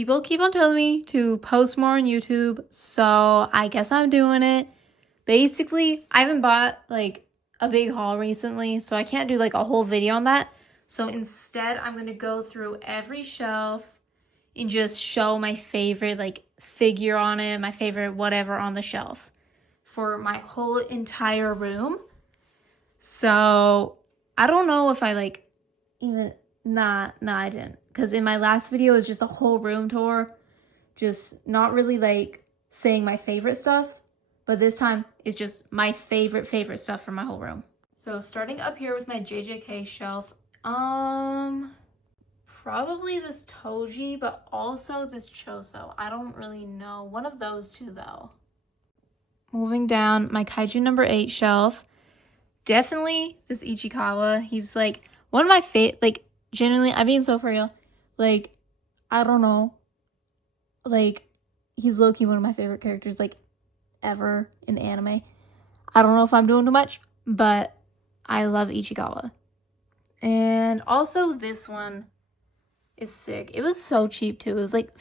People keep on telling me to post more on YouTube, so I guess I'm doing it. Basically, I haven't bought like a big haul recently, so I can't do like a whole video on that. So instead, I'm going to go through every shelf and just show my favorite like figure on it, my favorite whatever on the shelf for my whole entire room. So I don't know if I like even, nah, I didn't. Because in my last video, it was just a whole room tour. Just not really like saying my favorite stuff. But this time, it's just my favorite stuff for my whole room. So starting up here with my JJK shelf. Probably this Toji, but also this Choso. I don't really know. One of those two though. Moving down, my Kaiju number 8 shelf. Definitely this Ichikawa. He's like one of my favorite, like genuinely, I'm being so for real. Like, I don't know. Like, he's low-key one of my favorite characters, like, ever in anime. I don't know if I'm doing too much, but I love Ichikawa. And also this one is sick. It was so cheap too. It was like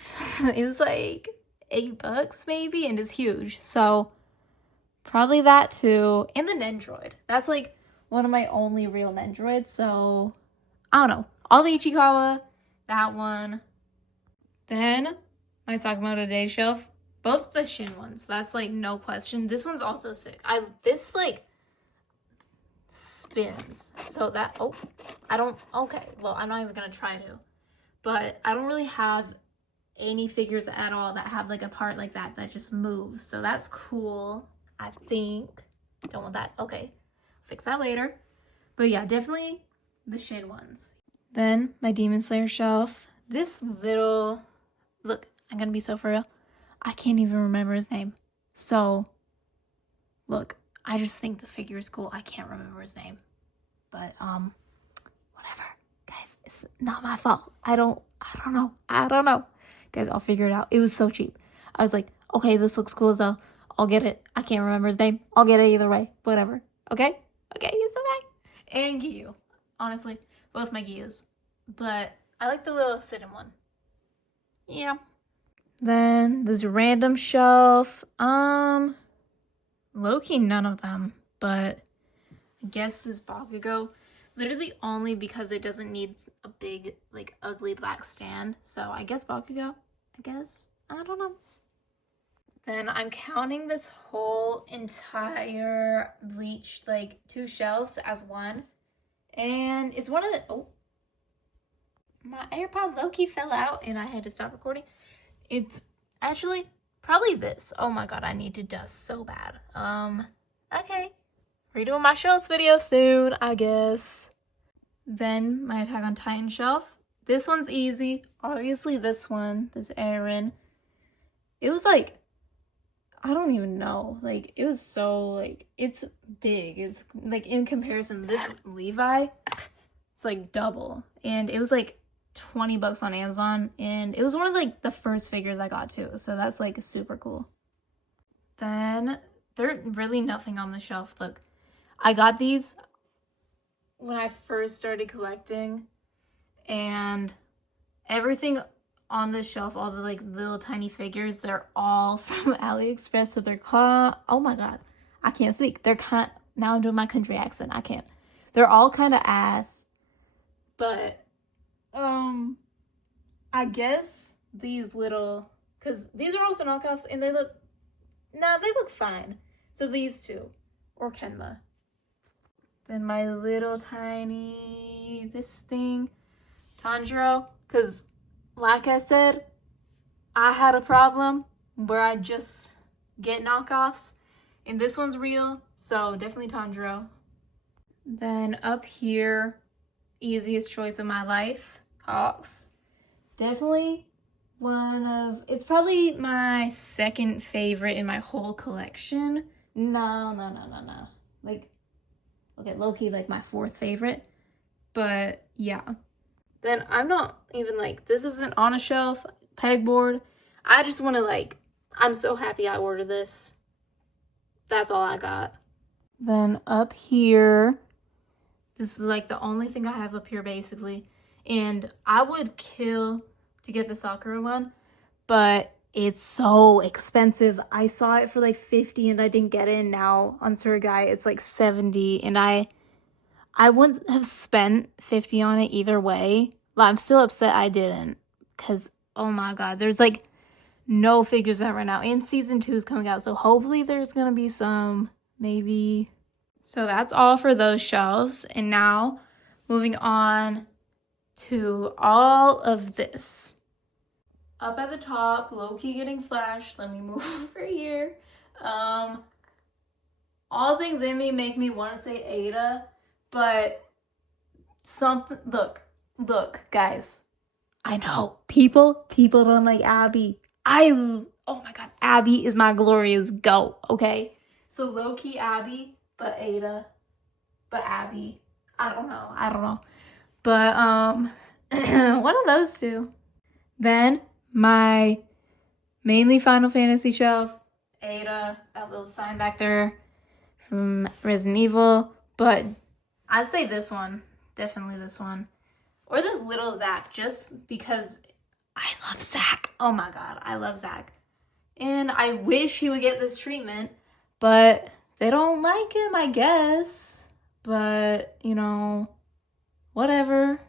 $8 maybe, and it's huge. So probably that too. And the Nendroid. That's like one of my only real Nendroids. So I don't know. All the Ichikawa, that one. Then my Sakamoto Day shelf. Both the Shin ones. That's like no question. This one's also sick. This like spins. So that, okay. Well, I'm not even gonna try to. But I don't really have any figures at all that have like a part like that just moves. So that's cool, I think. Don't want that. Okay, fix that later. But yeah, definitely the Shin ones. Then my Demon Slayer shelf. This little, look, I'm gonna be so for real. I can't even remember his name. So, look, I just think the figure is cool. I can't remember his name. But, whatever. Guys, it's not my fault. I don't know. Guys, I'll figure it out. It was so cheap. I was like, okay, this looks cool as hell. I'll get it. I can't remember his name. I'll get it either way. Whatever. Okay? Okay, it's okay. And Giyu. Honestly, both my Giyus. But I like the little sit-in one. Yeah. Then this random shelf. Low-key none of them. But I guess this Bakugo. Literally only because it doesn't need a big, like, ugly black stand. So I guess Bakugo. I don't know. Then I'm counting this whole entire Bleach, like, 2 shelves as one. And it's one of the... Oh. My AirPod low-key fell out and I had to stop recording. It's actually probably this. Oh my god, I need to dust so bad. Okay. Redoing my shorts video soon, I guess. Then my Attack on Titan shelf. This one's easy. Obviously this one, this Eren. It was like, I don't even know. Like, it was so, like, it's big. It's, like, in comparison, this Levi, it's, like, double. And it was, like, $20 on Amazon. And it was one of, like, the first figures I got, too. So that's, like, super cool. Then, there's really nothing on the shelf. Look, I got these when I first started collecting. And everything on this shelf, all the like little tiny figures, they're all from AliExpress. So they're called, oh my god, I can't speak. Now I'm doing my country accent. I can't. They're all kind of ass. But, I guess these little, because these are also knockoffs and they look fine. So these two, or Kenma. Then my little tiny, this thing, Tanjiro, because like I said, I had a problem where I just get knockoffs, and this one's real, so definitely Tanjiro. Then up here, easiest choice of my life, Hawks. Definitely it's probably my second favorite in my whole collection. No. Like, okay, low-key, like my 4th favorite, but yeah. Then I'm not even like, this isn't on a shelf, pegboard. I just want to like, I'm so happy I ordered this. That's all I got. Then up here, this is like the only thing I have up here basically. And I would kill to get the Sakura one. but it's so expensive. I saw it for like 50 and I didn't get it. Now on Surrey it's like 70, and I wouldn't have spent 50 on it either way, but I'm still upset I didn't, because oh my god, there's like no figures out right now, and season 2 is coming out, so hopefully there's gonna be some, maybe. So that's all for those shelves, and now moving on to all of this. Up at the top, low-key getting flashed. Let me move over here. All things in me make me want to say Ada, but something, look, guys. I know, people don't like Abby. Oh my god, Abby is my glorious goat, okay? So low-key Abby, but Ada, but Abby. I don't know. But, one of those two. Then, my mainly Final Fantasy shelf, Ada, that little sign back there from Resident Evil. But I'd say this one, definitely this one. Or this little Zack, just because I love Zack. Oh my god, I love Zack. And I wish he would get this treatment, but they don't like him, I guess. But, you know, whatever.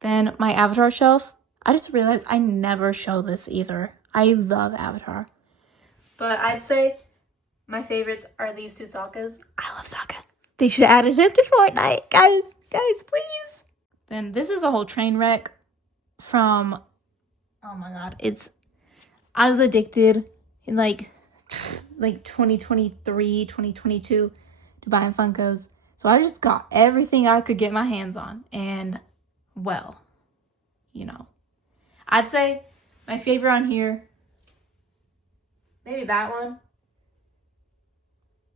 Then my Avatar shelf, I just realized I never show this either. I love Avatar. But I'd say my favorites are these two Sokkas. I love Sokka. They should have added him to Fortnite. Guys, please. Then this is a whole train wreck from, oh my god, I was addicted in like 2023, 2022 to buying Funkos. So I just got everything I could get my hands on. And, well, you know, I'd say my favorite on here, maybe that one.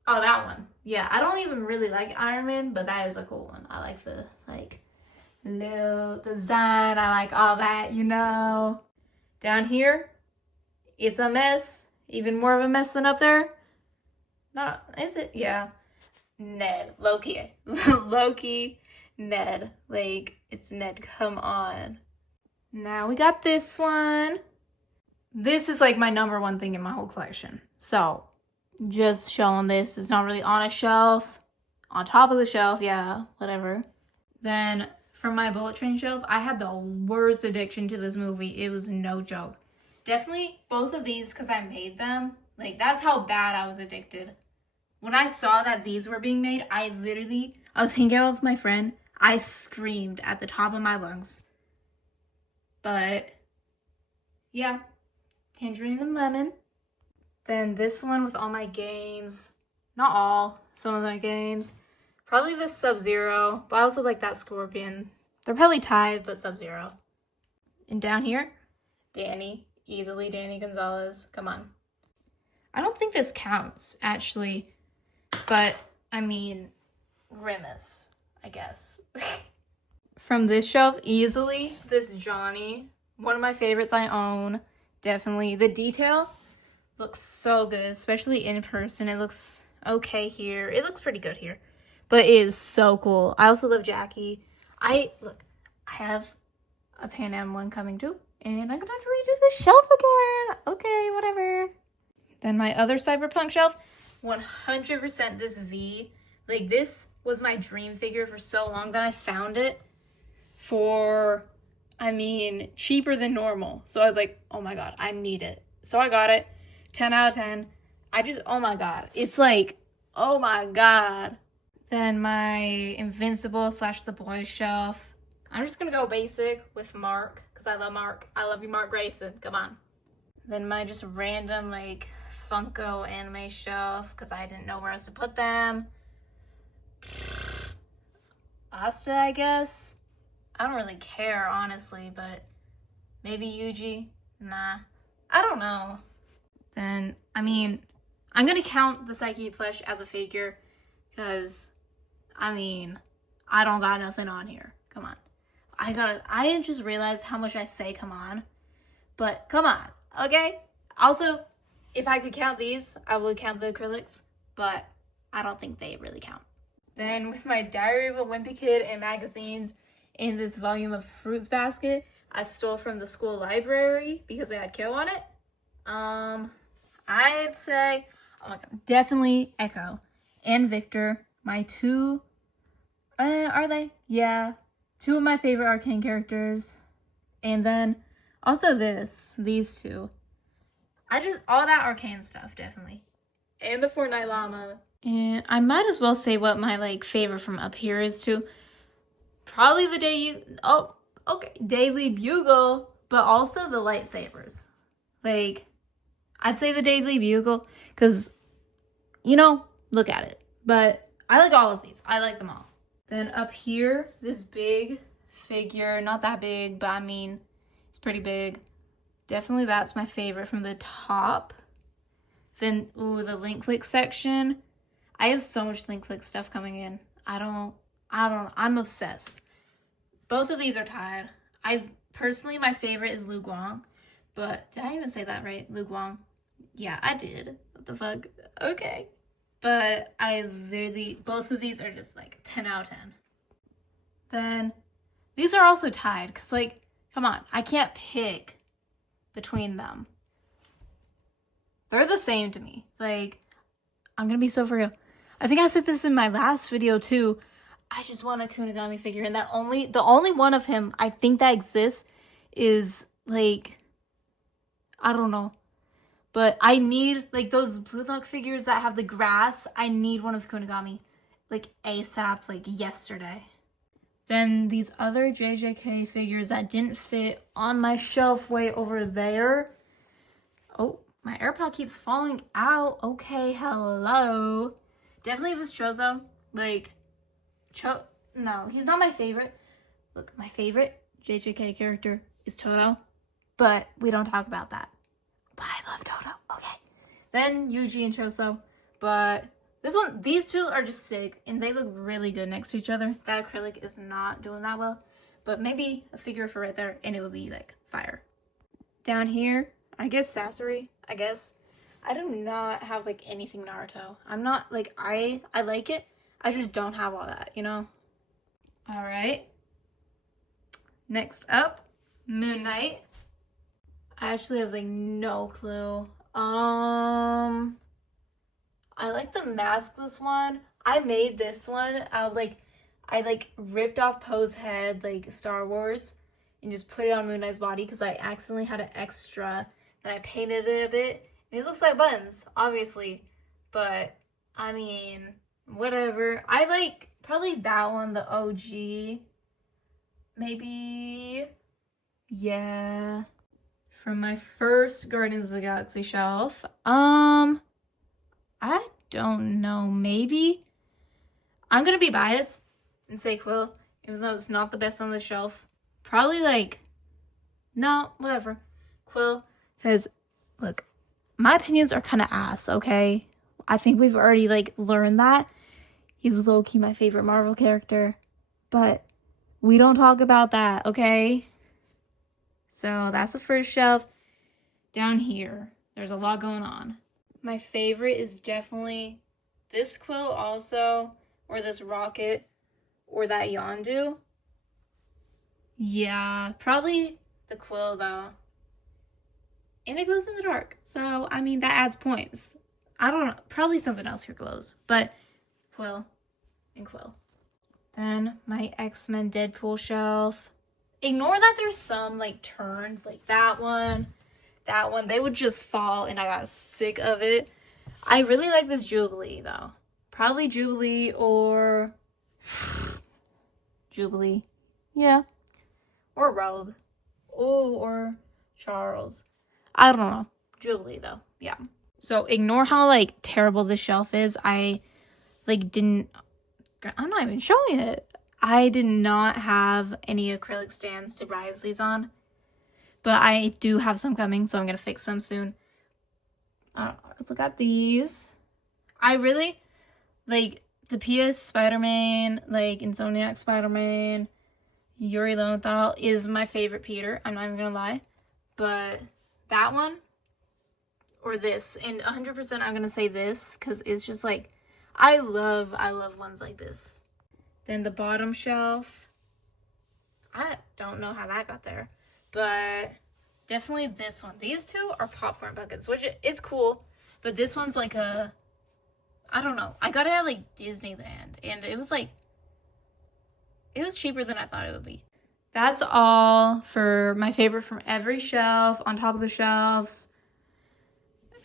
Oh, that one. Yeah, I don't even really like Iron Man, but that is a cool one. I like the, little design. I like all that, you know. Down here, it's a mess. Even more of a mess than up there. Not, is it? Yeah. Ned. Loki. Loki. Ned. Like, it's Ned. Come on. Now we got this one. This is like my number one thing in my whole collection. So, just showing this. It's not really on a shelf. On top of the shelf, yeah, whatever. Then, from my Bullet Train shelf, I had the worst addiction to this movie. It was no joke. Definitely both of these because I made them. Like, that's how bad I was addicted. When I saw that these were being made, I was hanging out with my friend. I screamed at the top of my lungs. But, yeah. Tangerine and lemon. Then this one with all my games. Not all. Some of my games. Probably this Sub-Zero. But I also like that Scorpion. They're probably tied, but Sub-Zero. And down here, Danny. Easily Danny Gonzalez. Come on. I don't think this counts, actually. But, I mean, Grimace, I guess. From this shelf, easily, this Johnny. One of my favorites I own. Definitely. The detail looks so good, especially in person. It looks okay here. It looks pretty good here. But it is so cool. I also love Jackie. I have a Pan Am one coming too. And I'm going to have to redo the shelf again. Okay, whatever. Then my other Cyberpunk shelf, 100% this V. Like, this was my dream figure for so long that I found it for, cheaper than normal. So I was like, oh my god, I need it. So I got it. 10 out of 10. Oh my god. It's like, oh my god. Then my Invincible / The Boys shelf. I'm just gonna go basic with Mark, because I love Mark. I love you, Mark Grayson. Come on. Then my just random, Funko anime shelf, because I didn't know where else to put them. Asta, I guess. I don't really care, honestly, but maybe Yuji? Nah. I don't know. Then, I'm gonna count the Psyche plush as a figure, because, I don't got nothing on here. Come on. I just realized how much I say come on, but come on, okay? Also, if I could count these, I would count the acrylics, but I don't think they really count. Then with my Diary of a Wimpy Kid and magazines in this volume of Fruits Basket, I stole from the school library because they had Kyo on it. I'd say, oh my god, definitely Echo and Victor. My two, are they? Yeah, two of my favorite arcane characters. And then also these two. All that arcane stuff, definitely. And the Fortnite llama. And I might as well say what my like favorite from up here is too. Probably the Daily Bugle, but also the lightsabers. Like, I'd say the Daily Bugle, because, you know, look at it. But I like all of these. I like them all. Then up here, this big figure, not that big, but I mean, it's pretty big. Definitely that's my favorite from the top. Then, ooh, the link click section. I have so much link click stuff coming in. I'm obsessed. Both of these are tied. Personally, my favorite is Lu Guang. But, did I even say that right? Lu Guang? Yeah, I did. What the fuck? Okay. But both of these are just like 10 out of 10. Then, these are also tied. Because, like, come on. I can't pick between them. They're the same to me. Like, I'm gonna be so for real. I think I said this in my last video too. I just want a Kunigami figure, and the only one of him I think that exists is like, I don't know. But I need like those Blue Lock figures that have the grass. I need one of Kunigami like ASAP, like yesterday. Then these other JJK figures that didn't fit on my shelf way over there. Oh, my AirPod keeps falling out. Okay, hello. Definitely this Chozo. Like, no, he's not my favorite. Look, my favorite JJK character is Toto. But we don't talk about that. But I love Toto. Okay. Then Yuji and Choso. But these two are just sick. And they look really good next to each other. That acrylic is not doing that well. But maybe a figure for right there. And it would be like fire. Down here, I guess Sasori. I do not have like anything Naruto. I'm not like, I like it. I just don't have all that, you know? All right. Next up, Moon Knight. I actually have like no clue. I like the maskless one. I made this one out of like, I ripped off Poe's head, like Star Wars, and just put it on Moon Knight's body because I accidentally had an extra. Then I painted it a bit. And it looks like buttons, obviously. But, I mean, whatever. I like probably that one, the OG. Maybe. Yeah. From my first Guardians of the Galaxy shelf. I don't know. Maybe. I'm going to be biased and say Quill. Even though it's not the best on the shelf. Probably like, no, whatever. Quill. Because, look, my opinions are kind of ass, okay? I think we've already, like, learned that. He's low-key my favorite Marvel character. But we don't talk about that, okay? So, that's the first shelf. Down here, there's a lot going on. My favorite is definitely this Quill also, or this Rocket, or that Yondu. Yeah, probably the Quill, though. And it glows in the dark. So, I mean, that adds points. I don't know. Probably something else here glows. But Quill and Quill. Then my X-Men Deadpool shelf. Ignore that there's some, like, turned. Like, that one. They would just fall, and I got sick of it. I really like this Jubilee, though. Probably Jubilee or... Jubilee. Yeah. Or Rogue. Oh, or Charles. I don't know. Jubilee, though. Yeah. So, ignore how, like, terrible this shelf is. I'm not even showing it. I did not have any acrylic stands to rise these on. But I do have some coming, so I'm going to fix them soon. Let's look at these. I really, like, the PS Spider-Man, like, Insomniac Spider-Man, Yuri Lowenthal is my favorite Peter. I'm not even going to lie. But that one or this, and 100% I'm going to say this because it's just like, I love ones like this. Then the bottom shelf, I don't know how that got there. But definitely this one. These two are popcorn buckets, which is cool. But this one's like a, I don't know. I got it at like Disneyland, and it was like, it was cheaper than I thought it would be. That's all for my favorite from every shelf, on top of the shelves.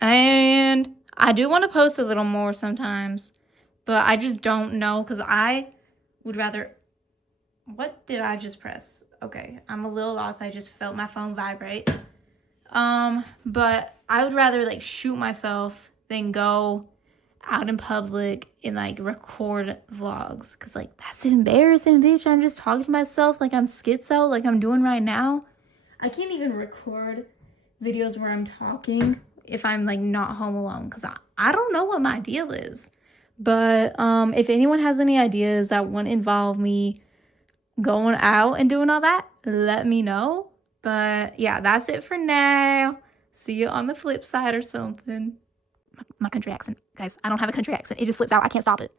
And I do want to post a little more sometimes, but I just don't know because I would rather, what did I just press? Okay, I'm a little lost. I just felt my phone vibrate. But I would rather like shoot myself than go out in public and like record vlogs, because like that's embarrassing, bitch. I'm just talking to myself like I'm schizo, like I'm doing right now. I can't even record videos where I'm talking if I'm like not home alone, because I don't know what my deal is. But if anyone has any ideas that wouldn't involve me going out and doing all that, let me know. But yeah, that's it for now. See you on the flip side or something. My country accent, guys. I don't have a country accent. It just slips out. I can't stop it.